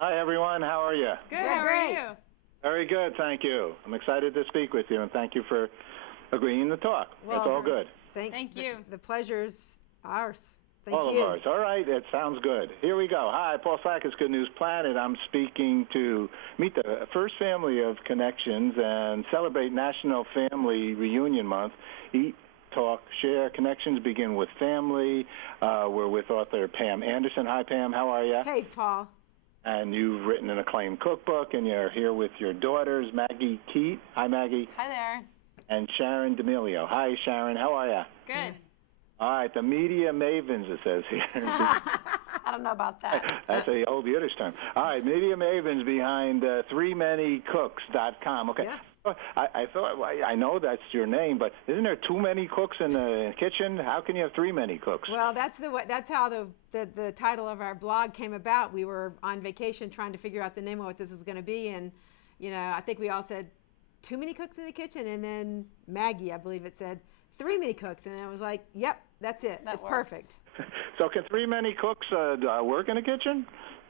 Hi, everyone. How are you? Good. How are you? Very good, thank you. I'm excited to speak with you, and thank you for agreeing to talk. Well, it's all good. Thank you. The pleasure's ours. Thank all you. of ours. All right, it sounds good. Here we go. Hi, Paul Sackis, Good News Planet. I'm speaking to meet the first family of connections and celebrate National Family Reunion Month. Eat, talk, share. Connections begin with family. We're with author Pam Anderson. Hi, Pam. How are you? Hey, Paul. And you've written an acclaimed cookbook, and you're here with your daughters, Maggie Keat. Hi, Maggie. Hi there. And Sharon D'Amelio. Hi, Sharon. How are you? Good. All right, the media mavens, it says here. I don't know about that. That's a old Yiddish term. All right, media mavens behind ThreeManyCooks.com. Okay. Yeah. I thought, well, I know that's your name, but isn't there too many cooks in the kitchen? How can you have three many cooks? Well, that's how the title of our blog came about. We were on vacation trying to figure out the name of what this was going to be, and I think we all said too many cooks in the kitchen, and then Maggie, I believe it said three many cooks, and I was like, yep, that's it. It's perfect. So can three many cooks work in a kitchen?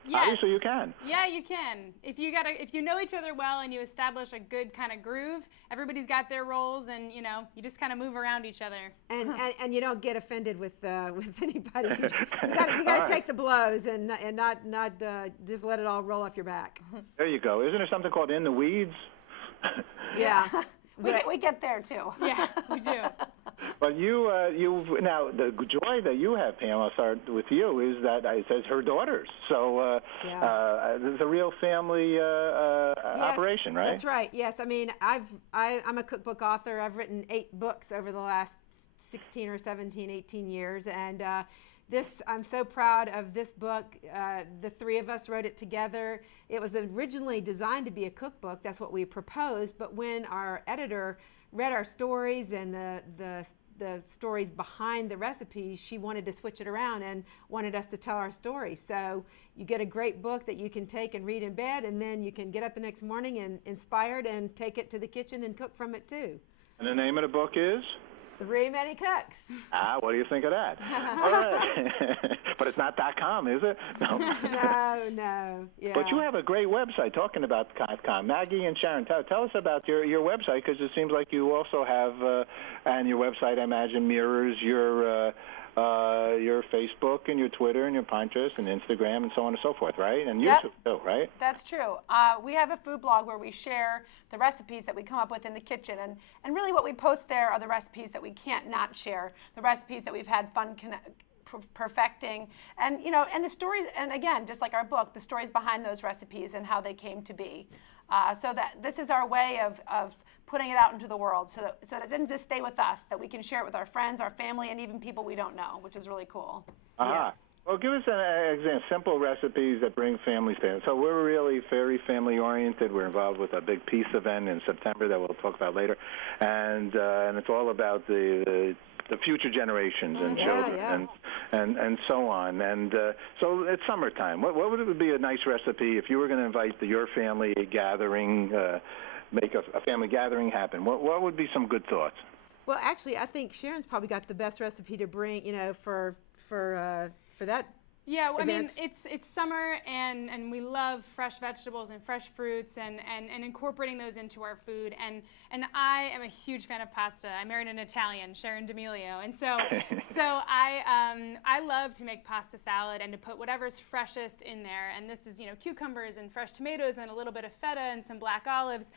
Yes. Obviously you can. Yeah, you can. If you know each other well and you establish a good kind of groove, everybody's got their roles, and you just kind of move around each other. And you don't get offended with anybody. You got to take the blows and not just let it all roll off your back. There you go. Isn't there something called In the Weeds? Yeah. We get there too. Yeah, we do. But you've now the joy that you have, Pam. I'll start with you. Is that it says her daughters? So it's a real family operation, right? That's right. Yes, I mean I'm a cookbook author. I've written 8 books over the last 16 or 17, 18 years, and I'm so proud of this book. The three of us wrote it together. It was originally designed to be a cookbook. That's what we proposed. But when our editor read our stories and the stories behind the recipes, she wanted to switch it around and wanted us to tell our story. So you get a great book that you can take and read in bed, and then you can get up the next morning and inspired and take it to the kitchen and cook from it too. And the name of the book is? Three Many Cooks. What do you think of that? All right. But it's not .com, is it? No. No. Yeah. But you have a great website talking about .com. Maggie and Sharon, tell us about your website, because it seems like you also have, and your website, I imagine, mirrors your Facebook and your Twitter and your Pinterest and Instagram and so on and so forth, right? And YouTube too, right? That's true. We have a food blog where we share the recipes that we come up with in the kitchen, and really what we post there are the recipes that we can't not share, the recipes that we've had fun perfecting, and and the stories, and again, just like our book, the stories behind those recipes and how they came to be. So that this is our way of putting it out into the world, so that it doesn't just stay with us, that we can share it with our friends, our family, and even people we don't know, which is really cool. Yeah. Well, give us an example, simple recipes that bring families together. So we're really very family-oriented. We're involved with a big peace event in September that we'll talk about later, and it's all about the future generations and children and so on. And so it's summertime. What would be a nice recipe if you were going to invite your family gathering, make a family gathering happen? What would be some good thoughts? Well, actually, I think Sharon's probably got the best recipe to bring, for that. Yeah, well, I mean, event. it's summer, and we love fresh vegetables and fresh fruits, and incorporating those into our food. And I am a huge fan of pasta. I married an Italian, Sharon D'Amelio, and so I love to make pasta salad and to put whatever's freshest in there. And this is cucumbers and fresh tomatoes and a little bit of feta and some black olives.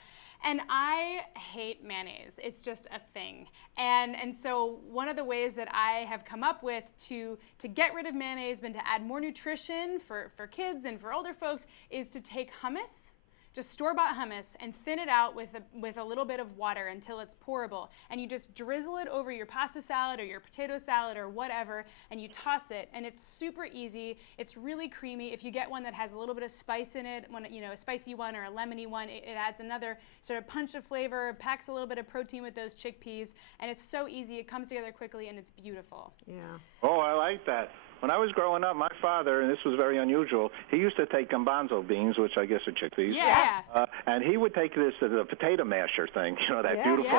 And I hate mayonnaise. It's just a thing. And so one of the ways that I have come up with to get rid of mayonnaise and to add more nutrition for kids and for older folks is to take hummus, just store-bought hummus, and thin it out with a little bit of water until it's pourable. And you just drizzle it over your pasta salad or your potato salad or whatever, and you toss it. And it's super easy. It's really creamy. If you get one that has a little bit of spice in it, a spicy one or a lemony one, it adds another sort of punch of flavor, packs a little bit of protein with those chickpeas, and it's so easy. It comes together quickly, and it's beautiful. Yeah. Oh, I like that. when I was growing up, my father, and this was very unusual, he used to take garbanzo beans, which I guess are chickpeas. Yeah. And he would take this the potato masher thing, that Yeah. beautiful.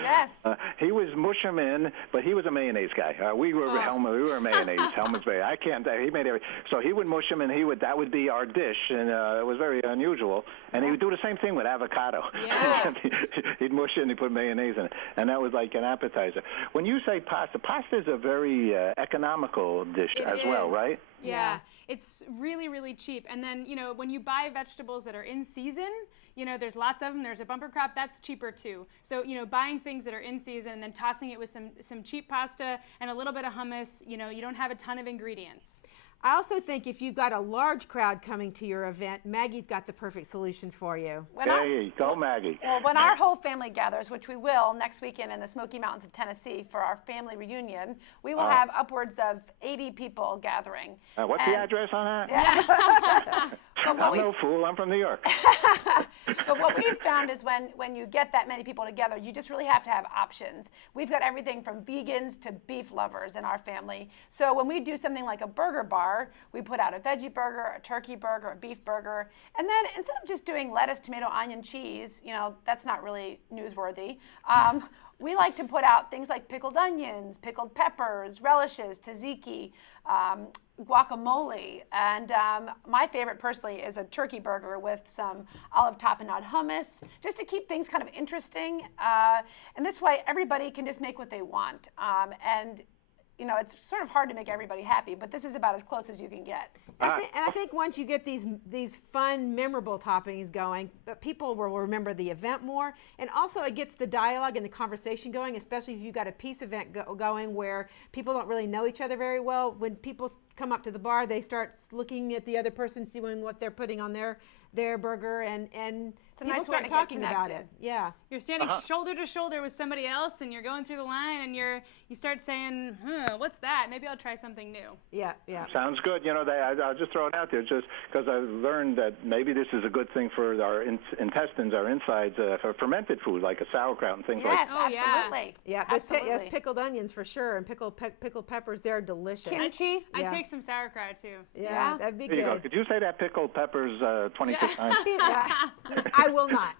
Yes. He was mush them in, but he was a mayonnaise guy. We were we were mayonnaise. Helmut's Bay. I can't. He made every. So he would mush them, and that would be our dish, and it was very unusual. And he would do the same thing with avocado. Yeah. He'd mush it and he'd put mayonnaise in it, and that was like an appetizer. When you say pasta is a very economical dish as well, right? Yeah. It's really, really cheap. And then, when you buy vegetables that are in season, there's lots of them. There's a bumper crop, that's cheaper too. So, buying things that are in season and then tossing it with some cheap pasta and a little bit of hummus, you don't have a ton of ingredients. I also think if you've got a large crowd coming to your event, Maggie's got the perfect solution for you. Hey, go Maggie. Well, when our whole family gathers, which we will next weekend in the Smoky Mountains of Tennessee for our family reunion, we will have upwards of 80 people gathering. What's the address on that? Yeah. I'm no fool. I'm from New York. But what we've found is when you get that many people together, you just really have to have options. We've got everything from vegans to beef lovers in our family. So when we do something like a burger bar, we put out a veggie burger, a turkey burger, a beef burger, and then instead of just doing lettuce, tomato, onion, cheese, that's not really newsworthy. We like to put out things like pickled onions, pickled peppers, relishes, tzatziki, guacamole, and my favorite personally is a turkey burger with some olive tapenade hummus, just to keep things kind of interesting. And this way, everybody can just make what they want. And it's sort of hard to make everybody happy, but this is about as close as you can get. I think once you get these fun, memorable toppings going, people will remember the event more, and also it gets the dialogue and the conversation going, especially if you've got a peace event going where people don't really know each other very well. When people come up to the bar, they start looking at the other person, seeing what they're putting on their burger, and It's a people nice way start to get talking about connected. it. Yeah. You're standing shoulder to shoulder with somebody else, and you're going through the line, and you start saying, what's that? Maybe I'll try something new. Yeah. Sounds good. I'll just throw it out there just because I've learned that maybe this is a good thing for our intestines, our insides, for fermented food like a sauerkraut and things like Yes, that. Oh, yeah. absolutely. Yeah, absolutely. yes, pickled onions for sure, and pickled peppers, they're delicious. Kimchi. I Yeah. take some sauerkraut too. Yeah, that'd be There you go. good. Could you say that pickled peppers 26 times? Yeah. I will not.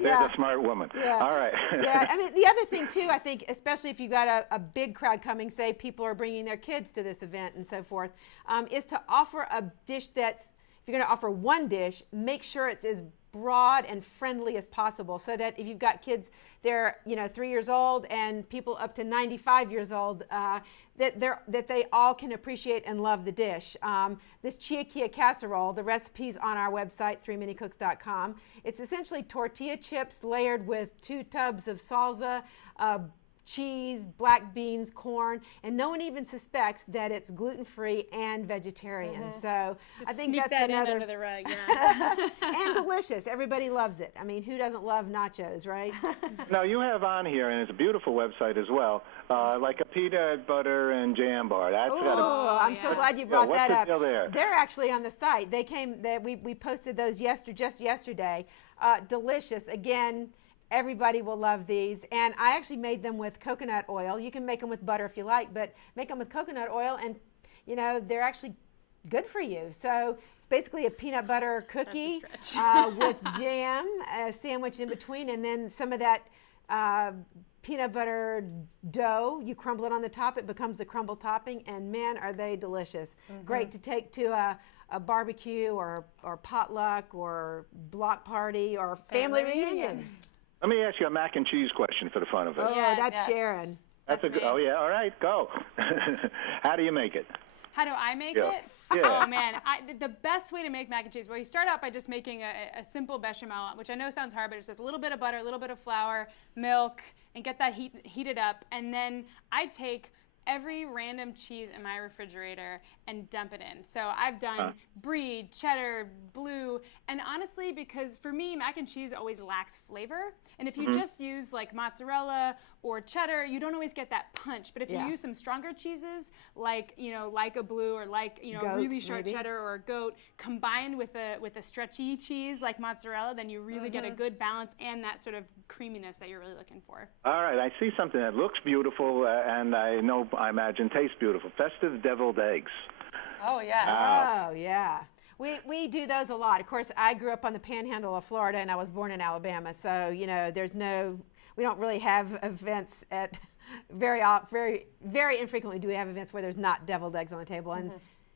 There's a smart woman. Yeah. All right. Yeah, I mean, the other thing too, I think, especially if you've got a big crowd coming, say people are bringing their kids to this event and so forth, is to offer a dish that's, if you're going to offer one dish, make sure it's as broad and friendly as possible, so that if you've got kids, they're 3 years old, and people up to 95 years old, that they all can appreciate and love the dish. This chiaquilla casserole, the recipe's on our website, 3minicooks.com. It's essentially tortilla chips layered with 2 tubs of salsa, cheese, black beans, corn, and no one even suspects that it's gluten-free and vegetarian. So I think Sneak that's that another. in under the rug. Yeah. And delicious. Everybody loves it. I mean, who doesn't love nachos, right? Now, you have on here, and it's a beautiful website as well, like a peanut butter and jam bar. That's got Oh, I'm so yeah. glad you brought what's that the up. deal there? They're actually on the site. They came. We posted those just yesterday. Delicious. Again, everybody will love these. And I actually made them with coconut oil. You can make them with butter if you like, but make them with coconut oil, and they're actually good for you. So it's basically a peanut butter cookie with jam, a sandwich in between, and then some of that peanut butter dough. You crumble it on the top. It becomes the crumble topping, and man, are they delicious. Great to take to a barbecue or potluck or block party or family reunion. Let me ask you a mac and cheese question for the fun of it. Oh, Yes, that's yes. Sharon. That's a good. me. Oh yeah. All right, go. How do you make it? How do I make Yeah. it? Yeah. Oh man, the best way to make mac and cheese. Well, you start out by just making a simple bechamel, which I know sounds hard, but it's just a little bit of butter, a little bit of flour, milk, and get that heated up. And then I take every random cheese in my refrigerator and dump it in. So I've done brie, cheddar, blue, and honestly, because for me, mac and cheese always lacks flavor. And if you just use like mozzarella or cheddar, you don't always get that punch. But if you Yeah. use some stronger cheeses, like like a blue or like Goat, really short maybe. cheddar or a goat, combined with a stretchy cheese like mozzarella, then you really get a good balance and that sort of creaminess that you're really looking for. All right, I see something that looks beautiful, and I imagine tastes beautiful. Festive deviled eggs. Oh, yes. Wow. Oh, yeah. We do those a lot. Of course, I grew up on the panhandle of Florida, and I was born in Alabama. So, we don't really have events at very infrequently do we have events where there's not deviled eggs on the table. And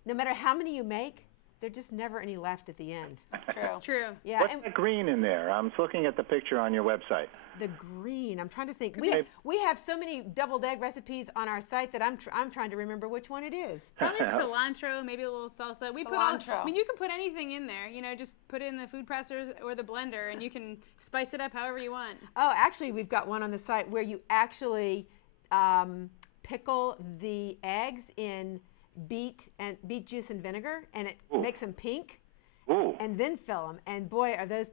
no matter how many you make, there's just never any left at the end. That's true. It's true. Yeah, What's and the green in there? I'm looking at the picture on your website. the green. I'm trying to think. We have so many deviled egg recipes on our site that I'm trying to remember which one it is. Probably cilantro, maybe a little salsa. Cilantro. You can put anything in there. Just put it in the food processor or the blender, and you can spice it up however you want. Oh, actually, we've got one on the site where you actually pickle the eggs in beet juice and vinegar, and it Ooh. makes them pink, Ooh. and then fill them. And boy, are those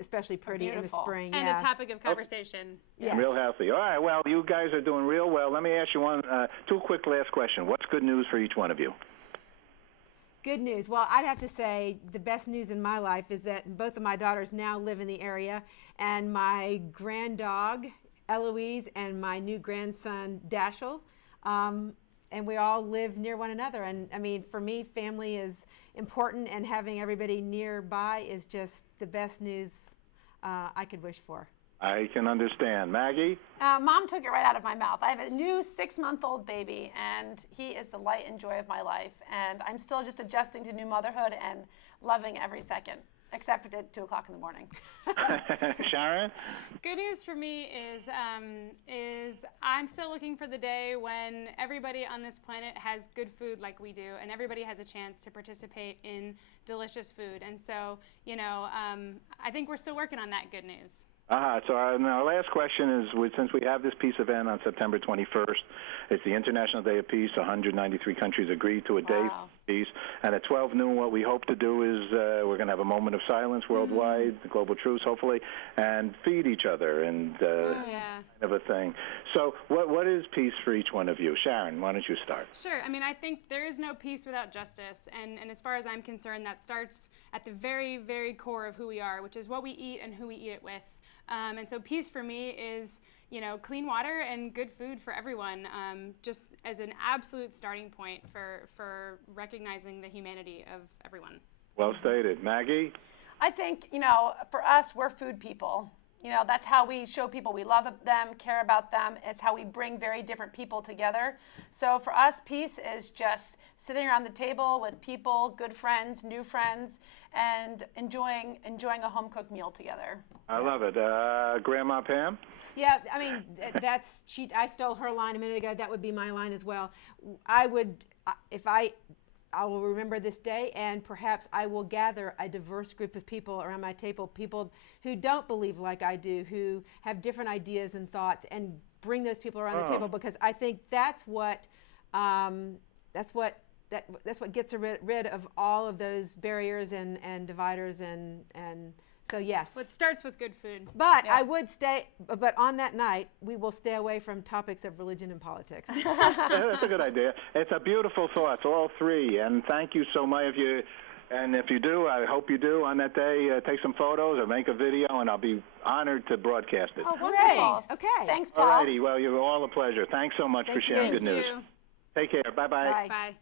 especially pretty in the beautiful. spring. And yeah. a topic of conversation. Yes. Real healthy. All right, well, you guys are doing real well. Let me ask you two quick last questions. What's good news for each one of you? Good news. Well, I'd have to say the best news in my life is that both of my daughters now live in the area, and my granddog, Eloise, and my new grandson, Dashiell, and we all live near one another. And I mean, for me, family is important, and having everybody nearby is just the best news I could wish for. I can understand. Maggie? Mom took it right out of my mouth. I have a new 6-month-old baby, and he is the light and joy of my life. And I'm still just adjusting to new motherhood and loving every second, except for at 2 o'clock in the morning. Sharon? Good news for me is I'm still looking for the day when everybody on this planet has good food like we do, and everybody has a chance to participate in delicious food. And so, I think we're still working on that good news. So our last question is, since we have this peace event on September 21st, it's the International Day of Peace. 193 countries agreed to a day Wow. of peace. And at 12 noon, what we hope to do is we're going to have a moment of silence worldwide, the global truce, hopefully, and feed each other and Yeah. kind of a thing. So what is peace for each one of you? Sharon, why don't you start? Sure. I mean, I think there is no peace without justice. And as far as I'm concerned, that starts at the very, very core of who we are, which is what we eat and who we eat it with. And so peace for me is, clean water and good food for everyone, just as an absolute starting point for recognizing the humanity of everyone. Well stated. Maggie? I think, for us, we're food people. That's how we show people we love them, care about them. It's how we bring very different people together. So for us, peace is just sitting around the table with people, good friends, new friends, and enjoying a home-cooked meal together. I love it. Grandma Pam? Yeah, I mean, I stole her line a minute ago. That would be my line as well. I will remember this day, and perhaps I will gather a diverse group of people around my table, people who don't believe like I do, who have different ideas and thoughts, and bring those people around the table, because I think that's what gets rid of all of those barriers and dividers and so yes. Well, it starts with good food. But Yeah. But on that night, we will stay away from topics of religion and politics. That's a good idea. It's a beautiful thought, all three, and thank you so much. If you do, I hope you do on that day, take some photos or make a video, and I'll be honored to broadcast it. Oh, wonderful. Great. Okay. Thanks, All Paul. righty. Well, you're all a pleasure. Thanks so much for Thank sharing you. good news. Thank you. Take care. Bye-bye. Bye. Bye.